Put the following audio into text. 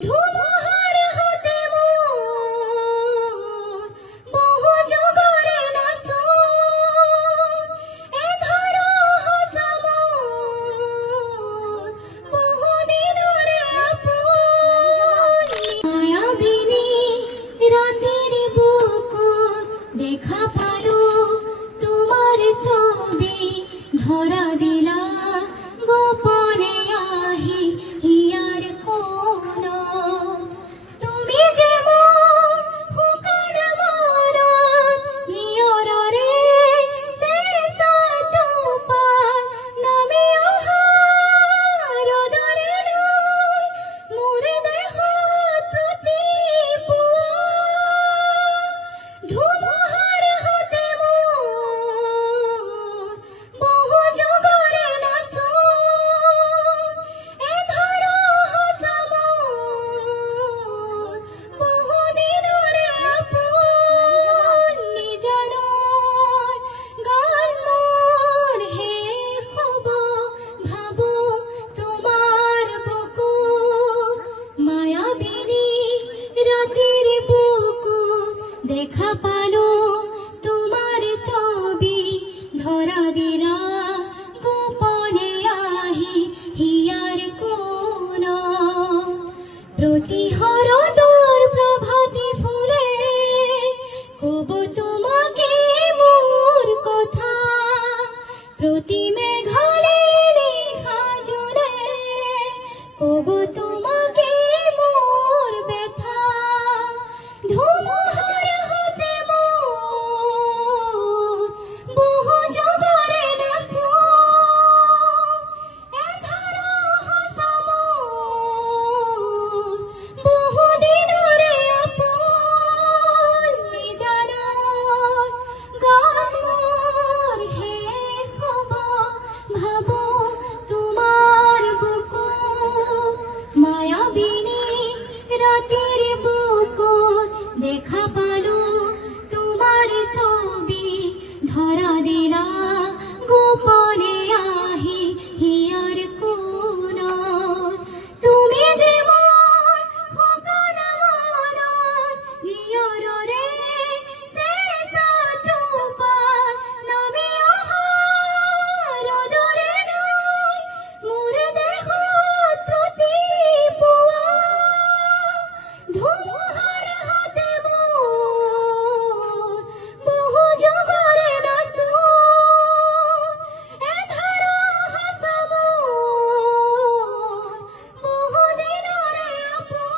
ধুমুহার হতে বহু যুগরে নাসো এ ধরো হসম বহু দিনরে আপন মায়াবিনী রাতের বুক দেখা পালো তোমার ছবি ধরা দিলা গোপনে আহি হিয়ার কোন তুমি যেমন হুকার মন নিয়রে শেষ তোমার নামে আহার দরে নয় মোর দেহ প্রতি ধুমুহার হতে বহু যুগরে নাসো এ ধরো হসম বহু দিনরে আপন নিজানর গান মোর হে খবর ভাবো তোমার বুকু মায়াবিনী রাতের বুকু দেখা পালো তোমার ছবি ধরা দিলা গোপনে আহি হিয়ার কোন প্রতিহর দূর প্রভাতী ফুলে কব তোমাকে মোর কথা প্রতি মেঘালে লেখা জুলে কব তোমাকে মোর ব্যথা ধুমুহার হতে বহু যুগরে নাসো এ ধরো হসম বহু দিনরে আপন নিজানর গান মোর হে খবর ভাবো তোমার বুকু মায়াবিনী রাতের